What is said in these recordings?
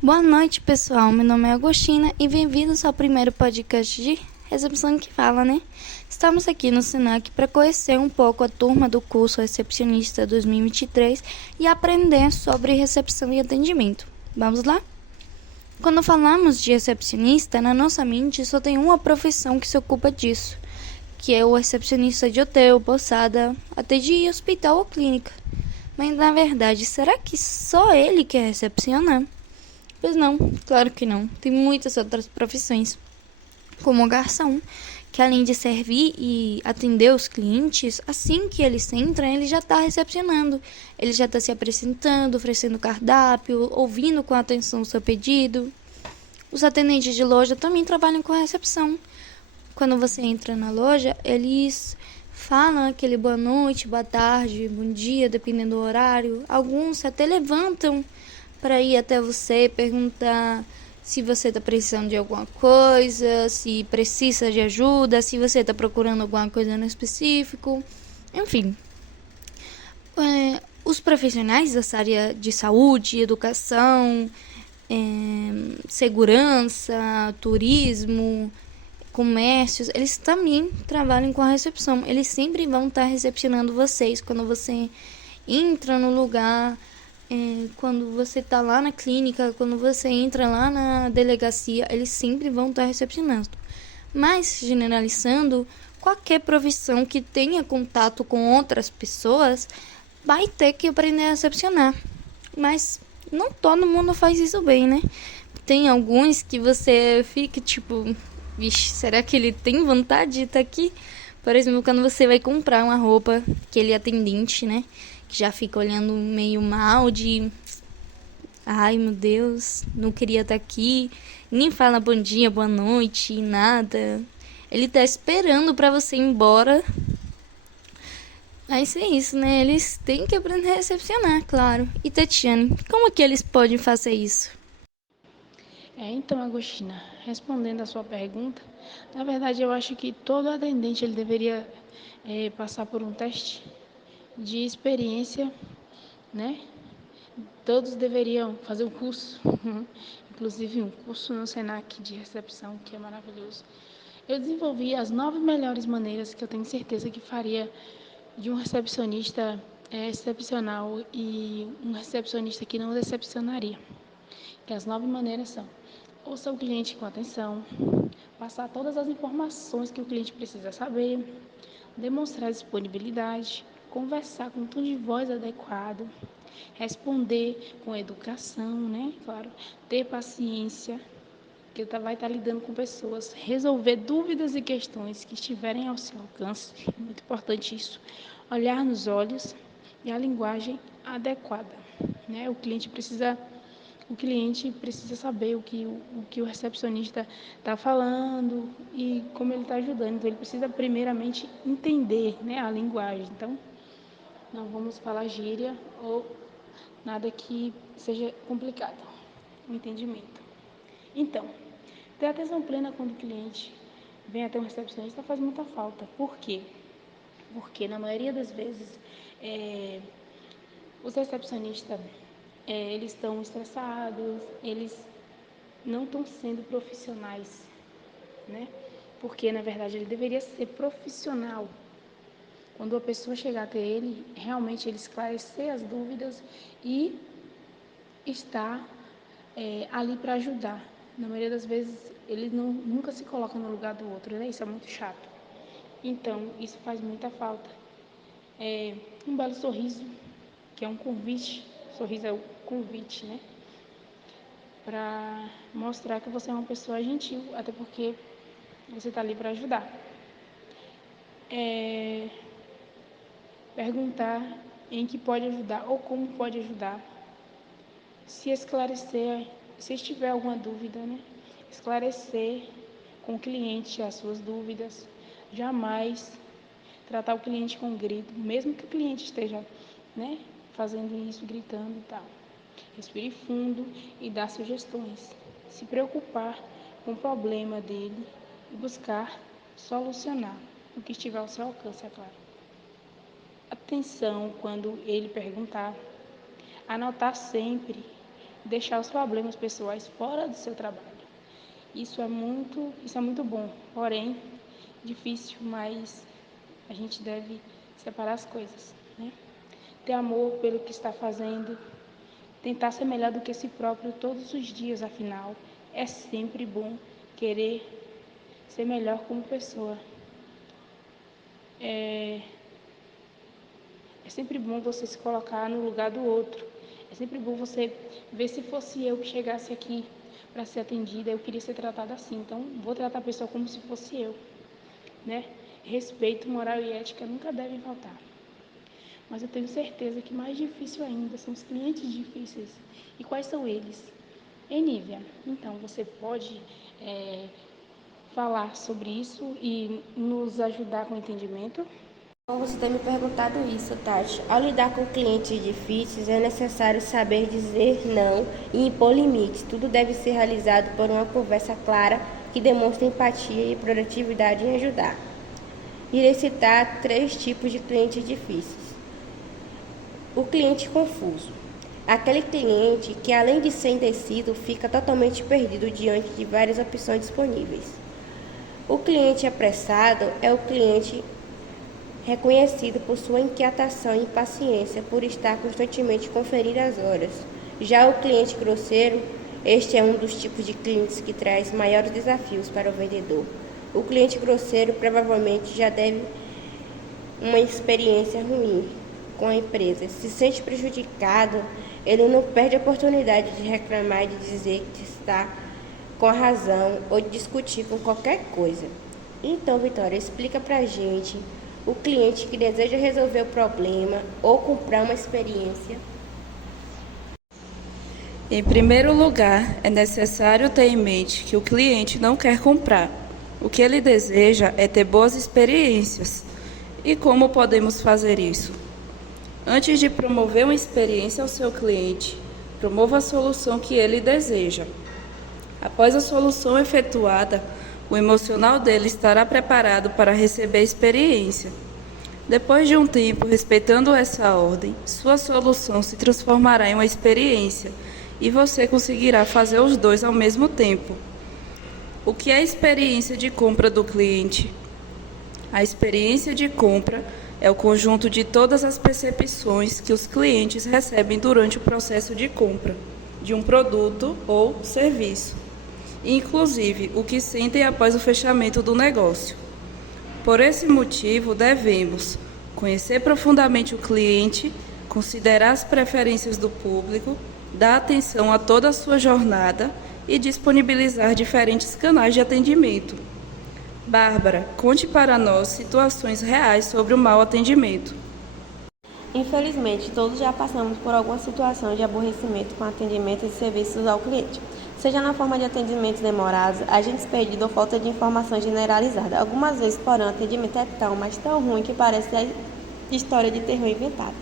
Boa noite, pessoal. Meu nome é Agostina e bem-vindos ao primeiro podcast de Recepção que Fala, né? Estamos aqui no Senac para conhecer um pouco a turma do curso Recepcionista 2023 e aprender sobre recepção e atendimento. Vamos lá? Quando falamos de recepcionista, na nossa mente só tem uma profissão que se ocupa disso, que é o recepcionista de hotel, pousada, até de hospital ou clínica. Mas na verdade, será que só ele quer recepcionar? Pois não, claro que não. Tem muitas outras profissões, como o garçom, que além de servir e atender os clientes, assim que eles entram, ele já está recepcionando. Ele já está se apresentando, oferecendo cardápio, ouvindo com atenção o seu pedido. Os atendentes de loja também trabalham com a recepção. Quando você entra na loja, eles falam aquele boa noite, boa tarde, bom dia, dependendo do horário. Alguns até levantam para ir até você, perguntar se você está precisando de alguma coisa, se precisa de ajuda, se você está procurando alguma coisa no específico. Enfim, os profissionais dessa área de saúde, educação, segurança, turismo, comércios, eles também trabalham com a recepção. Eles sempre vão estar recepcionando vocês quando você entra no lugar, quando você está lá na clínica, quando você entra lá na delegacia, eles sempre vão estar recepcionando. Mas, generalizando, qualquer profissão que tenha contato com outras pessoas vai ter que aprender a recepcionar. Mas não todo mundo faz isso bem, né? Tem alguns que você fica tipo, vixe, será que ele tem vontade de estar aqui? Por exemplo, quando você vai comprar uma roupa, aquele atendente, né? Que já fica olhando meio mal de... Ai, meu Deus, não queria estar aqui. Nem fala bom dia, boa noite, nada. Ele tá esperando pra você ir embora. Mas é isso, né? Eles têm que aprender a recepcionar, claro. E Tatiane, como que eles podem fazer isso? Então, Agostina, respondendo a sua pergunta, na verdade eu acho que todo atendente ele deveria passar por um teste de experiência, né? Todos deveriam fazer um curso, inclusive um curso no Senac de recepção, que é maravilhoso. Eu desenvolvi as 9 melhores maneiras que eu tenho certeza que faria de um recepcionista excepcional e um recepcionista que não decepcionaria. Que as 9 maneiras são: ouça o cliente com atenção, passar todas as informações que o cliente precisa saber, demonstrar disponibilidade, conversar com um tom de voz adequado, responder com educação, né? Claro, ter paciência, que vai estar lidando com pessoas, resolver dúvidas e questões que estiverem ao seu alcance, muito importante isso, olhar nos olhos e a linguagem adequada, né? O cliente precisa saber o que o recepcionista está falando e como ele está ajudando. Então, ele precisa primeiramente entender, né, a linguagem. Então, não vamos falar gíria ou nada que seja complicado, o entendimento. Então, ter atenção plena quando o cliente vem até um recepcionista faz muita falta. Por quê? Porque, na maioria das vezes, os recepcionistas eles estão estressados, eles não estão sendo profissionais, né? Porque, na verdade, ele deveria ser profissional. Quando a pessoa chegar até ele, realmente ele esclarecer as dúvidas e estar ali para ajudar. Na maioria das vezes, ele nunca se coloca no lugar do outro, né? Isso é muito chato. Então, isso faz muita falta. Um belo sorriso, que é um convite, sorriso é o convite, né? Para mostrar que você é uma pessoa gentil, até porque você está ali para ajudar. Perguntar em que pode ajudar ou como pode ajudar. Se esclarecer, se tiver alguma dúvida, né? Esclarecer com o cliente as suas dúvidas. Jamais tratar o cliente com grito, mesmo que o cliente esteja, né, fazendo isso, gritando e tal. Respire fundo e dar sugestões. Se preocupar com o problema dele e buscar solucionar o que estiver ao seu alcance, é claro. Atenção quando ele perguntar. Anotar sempre deixar os problemas pessoais fora do seu trabalho. Isso é muito bom, porém difícil, mas a gente deve separar as coisas, né? Ter amor pelo que está fazendo, tentar ser melhor do que si próprio todos os dias, afinal, é sempre bom querer ser melhor como pessoa. É sempre bom você se colocar no lugar do outro. É sempre bom você ver, se fosse eu que chegasse aqui para ser atendida, eu queria ser tratada assim, então vou tratar a pessoa como se fosse eu, né? Respeito, moral e ética nunca devem faltar. Mas eu tenho certeza que mais difícil ainda são os clientes difíceis. E quais são eles? Nívia, então você pode falar sobre isso e nos ajudar com o entendimento? Bom, você tem me perguntado isso, Tati. Ao lidar com clientes difíceis, é necessário saber dizer não e impor limites. Tudo deve ser realizado por uma conversa clara que demonstre empatia e produtividade em ajudar. Irei citar 3 tipos de clientes difíceis. O cliente confuso. Aquele cliente que, além de ser indeciso, fica totalmente perdido diante de várias opções disponíveis. O cliente apressado é o cliente reconhecido por sua inquietação e impaciência por estar constantemente conferindo as horas. Já o cliente grosseiro, este é um dos tipos de clientes que traz maiores desafios para o vendedor. O cliente grosseiro provavelmente já teve uma experiência ruim com a empresa. Se sente prejudicado, ele não perde a oportunidade de reclamar e de dizer que está com a razão ou de discutir com qualquer coisa. Então, Vitória, explica pra gente o cliente que deseja resolver o problema ou comprar uma experiência. Em primeiro lugar, é necessário ter em mente que o cliente não quer comprar. O que ele deseja é ter boas experiências. E como podemos fazer isso? Antes de promover uma experiência ao seu cliente, promova a solução que ele deseja. Após a solução efetuada, o emocional dele estará preparado para receber a experiência. Depois de um tempo, respeitando essa ordem, sua solução se transformará em uma experiência e você conseguirá fazer os dois ao mesmo tempo. O que é a experiência de compra do cliente? A experiência de compra é o conjunto de todas as percepções que os clientes recebem durante o processo de compra de um produto ou serviço, inclusive o que sentem após o fechamento do negócio. Por esse motivo, devemos conhecer profundamente o cliente, considerar as preferências do público, dar atenção a toda a sua jornada e disponibilizar diferentes canais de atendimento. Bárbara, conte para nós situações reais sobre o mau atendimento. Infelizmente, todos já passamos por alguma situação de aborrecimento com atendimento e serviços ao cliente. Seja na forma de atendimentos demorados, agentes perdidos ou falta de informação generalizada. Algumas vezes, porém, o atendimento é tão, mas tão ruim que parece a história de terror inventada.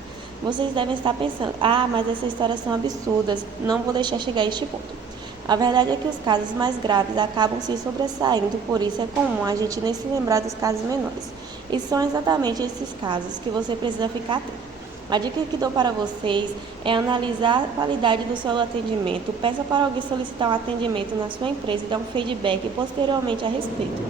Vocês devem estar pensando, mas essas histórias são absurdas, não vou deixar chegar a este ponto. A verdade é que os casos mais graves acabam se sobressaindo, por isso é comum a gente nem se lembrar dos casos menores. E são exatamente esses casos que você precisa ficar atento. A dica que dou para vocês é analisar a qualidade do seu atendimento. Peça para alguém solicitar um atendimento na sua empresa e dar um feedback posteriormente a respeito.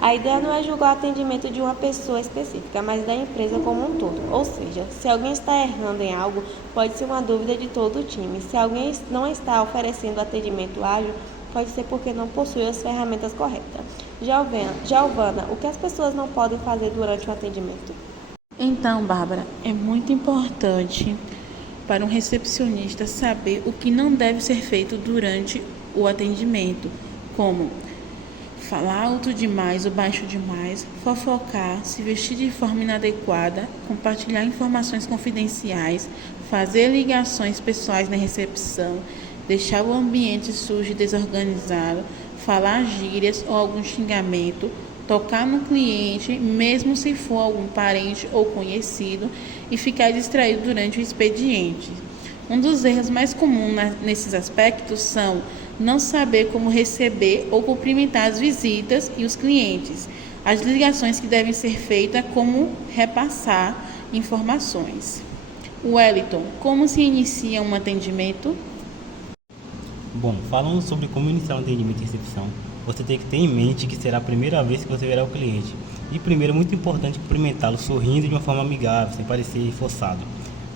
A ideia não é julgar o atendimento de uma pessoa específica, mas da empresa como um todo. Ou seja, se alguém está errando em algo, pode ser uma dúvida de todo o time. Se alguém não está oferecendo atendimento ágil, pode ser porque não possui as ferramentas corretas. Giovana, o que as pessoas não podem fazer durante o atendimento? Então, Bárbara, é muito importante para um recepcionista saber o que não deve ser feito durante o atendimento, como falar alto demais ou baixo demais, fofocar, se vestir de forma inadequada, compartilhar informações confidenciais, fazer ligações pessoais na recepção, deixar o ambiente sujo e desorganizado, falar gírias ou algum xingamento, tocar no cliente, mesmo se for algum parente ou conhecido, e ficar distraído durante o expediente. Um dos erros mais comuns nesses aspectos são não saber como receber ou cumprimentar as visitas e os clientes, as ligações que devem ser feitas, como repassar informações. Wellington, como se inicia um atendimento? Bom, falando sobre como iniciar um atendimento em recepção, você tem que ter em mente que será a primeira vez que você verá o cliente. E primeiro é muito importante cumprimentá-lo sorrindo de uma forma amigável, sem parecer forçado.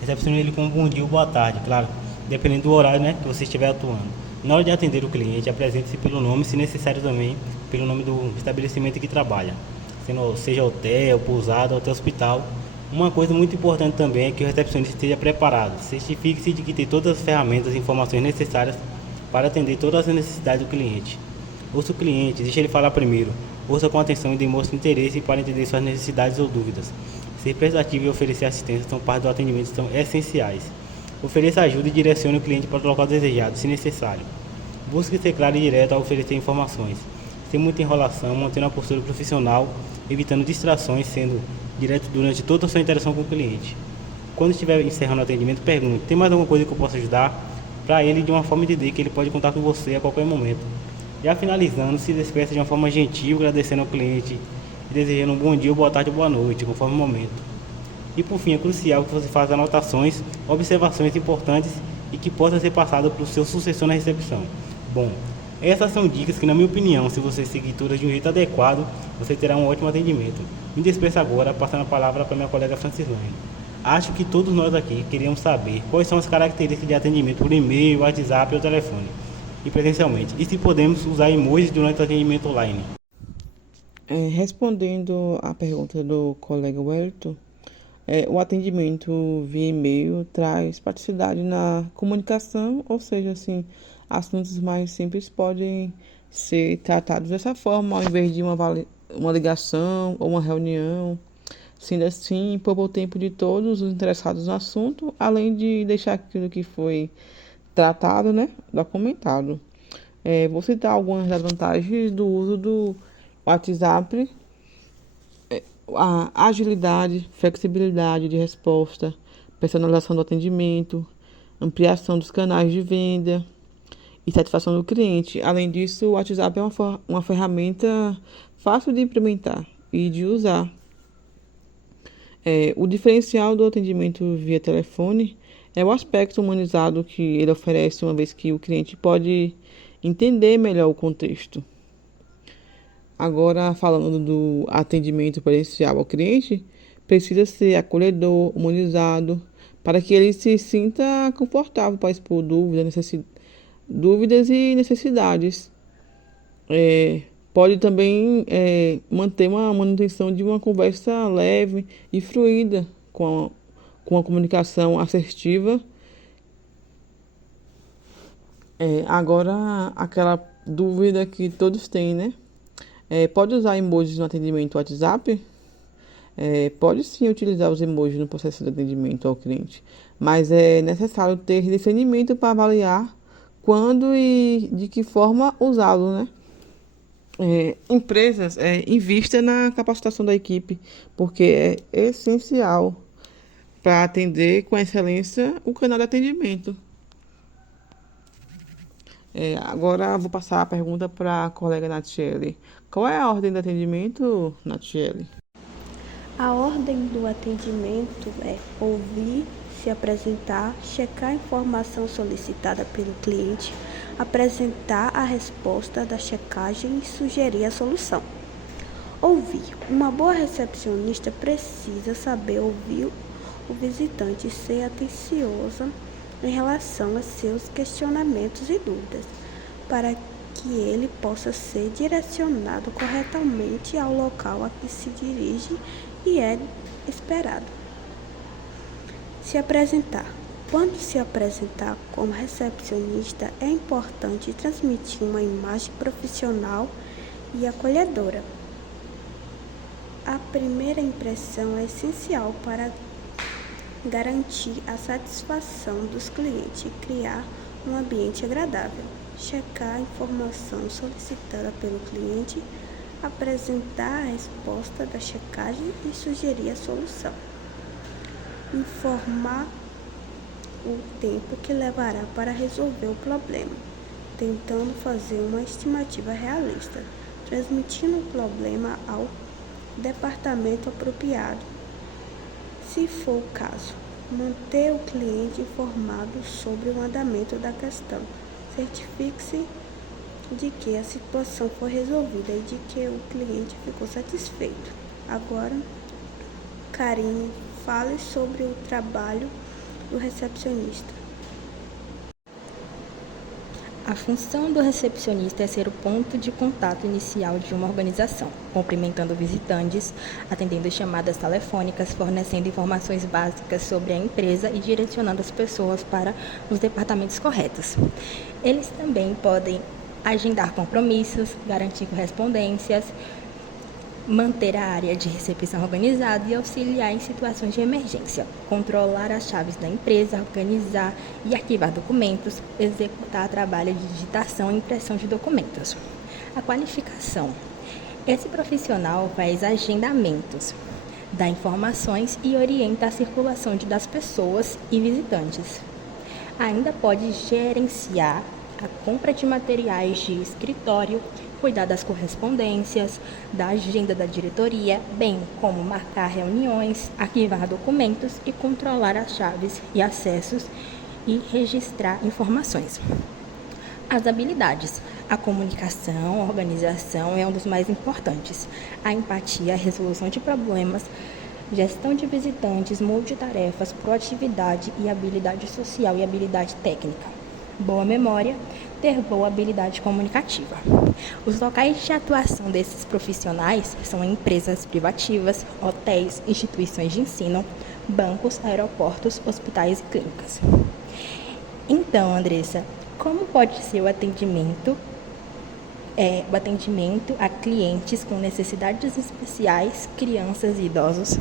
Recepcione ele com um bom dia ou boa tarde, claro, dependendo do horário, né, que você estiver atuando. Na hora de atender o cliente, apresente-se pelo nome, se necessário também pelo nome do estabelecimento em que trabalha, seja hotel, pousada ou até hospital. Uma coisa muito importante também é que o recepcionista esteja preparado. Certifique-se de que tem todas as ferramentas e informações necessárias para atender todas as necessidades do cliente. Ouça o cliente, deixe ele falar primeiro. Ouça com atenção e demonstre interesse para entender suas necessidades ou dúvidas. Ser prestativo e oferecer assistência são parte do atendimento, são essenciais. Ofereça ajuda e direcione o cliente para o local desejado, se necessário. Busque ser claro e direto ao oferecer informações, sem muita enrolação, mantendo a postura profissional, evitando distrações, sendo direto durante toda a sua interação com o cliente. Quando estiver encerrando o atendimento, pergunte: tem mais alguma coisa que eu possa ajudar? Para ele, de uma forma de entender que ele pode contar com você a qualquer momento. Já finalizando, se despeça de uma forma gentil, agradecendo ao cliente e desejando um bom dia, boa tarde ou boa noite, conforme o momento. E por fim, é crucial que você faça anotações, observações importantes e que possam ser passadas para o seu sucessor na recepção. Bom, essas são dicas que, na minha opinião, se você seguir todas de um jeito adequado, você terá um ótimo atendimento. Me despeço agora, passando a palavra para minha colega Francislane. Acho que todos nós aqui queríamos saber quais são as características de atendimento por e-mail, WhatsApp ou telefone, e presencialmente, e se podemos usar emojis durante o atendimento online. Respondendo à pergunta do colega Wellington, o atendimento via e-mail traz praticidade na comunicação, ou seja, assim, assuntos mais simples podem ser tratados dessa forma, ao invés de uma ligação ou uma reunião. Sendo assim, poupa o tempo de todos os interessados no assunto, além de deixar aquilo que foi tratado, né, documentado. Vou citar algumas das vantagens do uso do WhatsApp: a agilidade, flexibilidade de resposta, personalização do atendimento, ampliação dos canais de venda e satisfação do cliente. Além disso, o WhatsApp é uma ferramenta fácil de implementar e de usar. O diferencial do atendimento via telefone é o aspecto humanizado que ele oferece, uma vez que o cliente pode entender melhor o contexto. Agora, falando do atendimento presencial ao cliente, precisa ser acolhedor, humanizado, para que ele se sinta confortável para expor dúvidas e necessidades. Pode também manter uma manutenção de uma conversa leve e fluida, com a comunicação assertiva. Agora, aquela dúvida que todos têm, né? Pode usar emojis no atendimento WhatsApp? Pode sim utilizar os emojis no processo de atendimento ao cliente, mas é necessário ter discernimento para avaliar quando e de que forma usá-lo, né? Empresas invistam na capacitação da equipe, porque é essencial para atender com excelência o canal de atendimento. Agora vou passar a pergunta para a colega Natiele. Qual é a ordem do atendimento, Natiele? A ordem do atendimento é ouvir, se apresentar, checar a informação solicitada pelo cliente, apresentar a resposta da checagem e sugerir a solução. Ouvir. Uma boa recepcionista precisa saber ouvir o visitante e ser atenciosa em relação a seus questionamentos e dúvidas, para que ele possa ser direcionado corretamente ao local a que se dirige e é esperado. Se apresentar. Quando se apresentar como recepcionista, é importante transmitir uma imagem profissional e acolhedora. A primeira impressão é essencial para garantir a satisfação dos clientes e criar um ambiente agradável. Checar a informação solicitada pelo cliente, apresentar a resposta da checagem e sugerir a solução. Informar o tempo que levará para resolver o problema, tentando fazer uma estimativa realista, transmitindo o problema ao departamento apropriado. Se for o caso, manter o cliente informado sobre o andamento da questão, Certifique-se de que a situação foi resolvida e de que o cliente ficou satisfeito. Agora, Karine, fale sobre o trabalho do recepcionista. A função do recepcionista é ser o ponto de contato inicial de uma organização, cumprimentando visitantes, atendendo chamadas telefônicas, fornecendo informações básicas sobre a empresa e direcionando as pessoas para os departamentos corretos. Eles também podem agendar compromissos, garantir correspondências, manter a área de recepção organizada e auxiliar em situações de emergência, controlar as chaves da empresa, organizar e arquivar documentos, executar trabalho de digitação e impressão de documentos. A qualificação. Esse profissional faz agendamentos, dá informações e orienta a circulação das pessoas e visitantes. Ainda pode gerenciar a compra de materiais de escritório, cuidar das correspondências, da agenda da diretoria, bem como marcar reuniões, arquivar documentos e controlar as chaves e acessos e registrar informações. As habilidades. A comunicação, a organização é um dos mais importantes. A empatia, a resolução de problemas, gestão de visitantes, multitarefas, proatividade e habilidade social e habilidade técnica. Boa memória, ter boa habilidade comunicativa. Os locais de atuação desses profissionais são empresas privativas, hotéis, instituições de ensino, bancos, aeroportos, hospitais e clínicas. Então, Andressa, como pode ser o atendimento a clientes com necessidades especiais, crianças e idosos?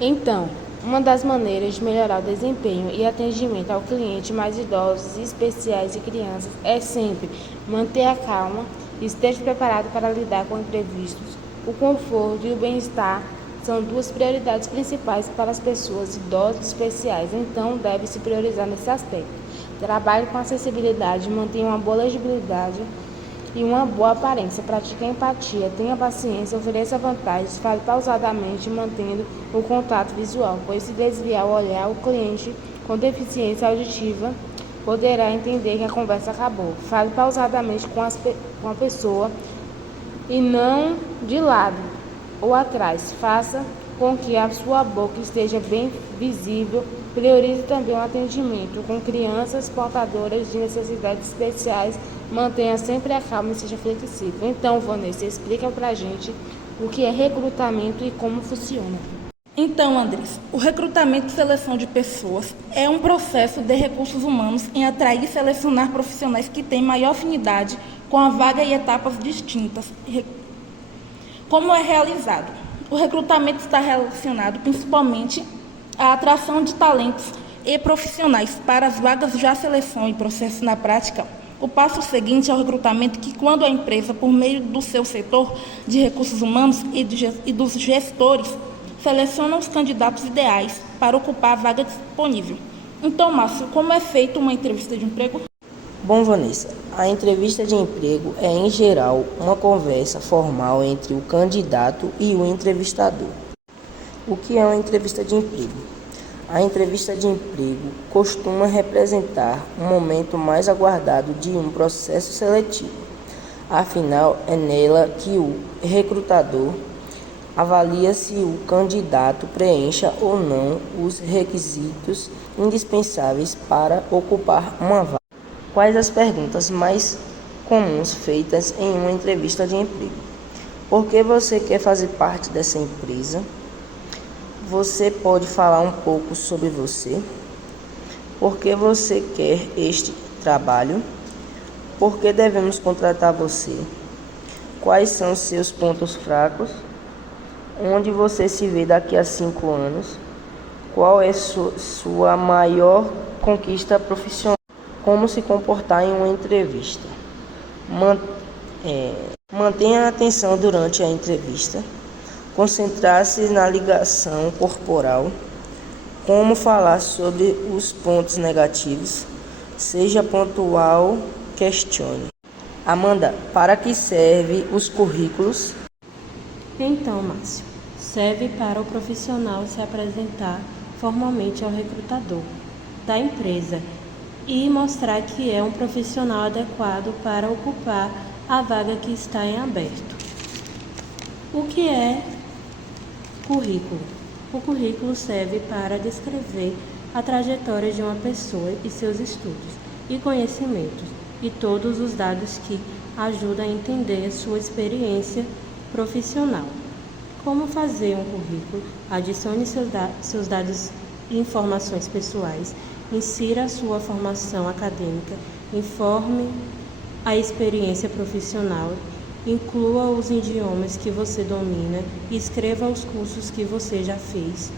Então, uma das maneiras de melhorar o desempenho e atendimento ao cliente mais idosos, especiais e crianças é sempre manter a calma e esteja preparado para lidar com imprevistos. O conforto e o bem-estar são duas prioridades principais para as pessoas idosas e especiais, então deve-se priorizar nesse aspecto. Trabalhe com acessibilidade, mantenha uma boa legibilidade e uma boa aparência, pratique a empatia, tenha paciência, ofereça vantagens, fale pausadamente, mantendo o contato visual, pois se desviar o olhar, o cliente com deficiência auditiva poderá entender que a conversa acabou. Fale pausadamente com a pessoa e não de lado ou atrás. Faça com que a sua boca esteja bem visível. Priorize também o atendimento com crianças portadoras de necessidades especiais. Mantenha sempre a calma e seja flexível. Então, Vanessa, explica pra gente o que é recrutamento e como funciona. Então, Andrés, o recrutamento e seleção de pessoas é um processo de recursos humanos em atrair e selecionar profissionais que têm maior afinidade com a vaga e etapas distintas. Como é realizado? O recrutamento está relacionado principalmente à atração de talentos e profissionais para as vagas de seleção e processo na prática. O passo seguinte é o recrutamento que, quando a empresa, por meio do seu setor de recursos humanos e dos gestores, seleciona os candidatos ideais para ocupar a vaga disponível. Então, Márcio, como é feita uma entrevista de emprego? Bom, Vanessa, a entrevista de emprego é, em geral, uma conversa formal entre o candidato e o entrevistador. O que é uma entrevista de emprego? A entrevista de emprego costuma representar um momento mais aguardado de um processo seletivo. Afinal, é nela que o recrutador avalia se o candidato preencha ou não os requisitos indispensáveis para ocupar uma vaga. Quais as perguntas mais comuns feitas em uma entrevista de emprego? Por que você quer fazer parte dessa empresa? Você pode falar um pouco sobre você? Por que você quer este trabalho? Por que devemos contratar você? Quais são seus pontos fracos? Onde você se vê daqui a 5 anos? Qual é sua maior conquista profissional? Como se comportar em uma entrevista? Mantenha a atenção durante a entrevista. Concentrar-se na ligação corporal. Como falar sobre os pontos negativos. Seja pontual, questione. Amanda, para que serve os currículos? Então, Márcio, serve para o profissional se apresentar formalmente ao recrutador da empresa e mostrar que é um profissional adequado para ocupar a vaga que está em aberto. O que é currículo? O currículo serve para descrever a trajetória de uma pessoa e seus estudos e conhecimentos e todos os dados que ajudam a entender a sua experiência profissional. Como fazer um currículo? Adicione seus dados e informações pessoais, insira a sua formação acadêmica, informe a experiência profissional, inclua os idiomas que você domina e escreva os cursos que você já fez.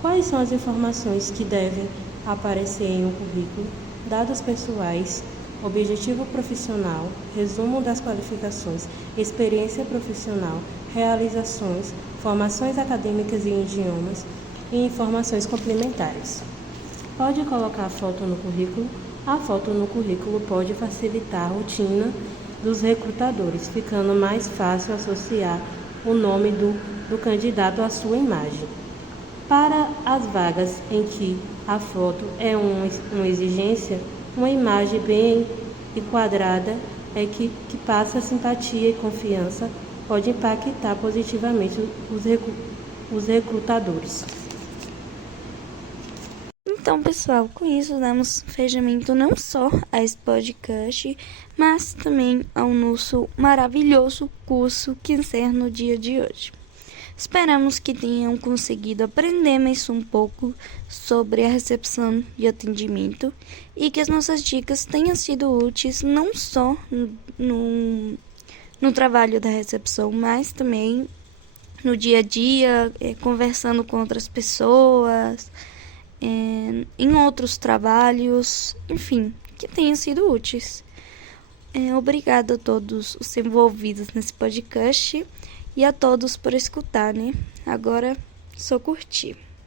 Quais são as informações que devem aparecer em um currículo? Dados pessoais, objetivo profissional, resumo das qualificações, experiência profissional, realizações, formações acadêmicas em idiomas e informações complementares. Pode colocar a foto no currículo? A foto no currículo pode facilitar a rotina dos recrutadores, ficando mais fácil associar o nome do candidato à sua imagem. Para as vagas em que a foto é uma exigência, uma imagem bem enquadrada que passa simpatia e confiança pode impactar positivamente os recrutadores. Então, pessoal, com isso damos fechamento não só a esse podcast, mas também ao nosso maravilhoso curso que encerra no dia de hoje. Esperamos que tenham conseguido aprender mais um pouco sobre a recepção e atendimento e que as nossas dicas tenham sido úteis não só no trabalho da recepção, mas também no dia a dia, conversando com outras pessoas, em outros trabalhos, enfim, que tenham sido úteis. Obrigada a todos os envolvidos nesse podcast e a todos por escutar, né? Agora, só curtir.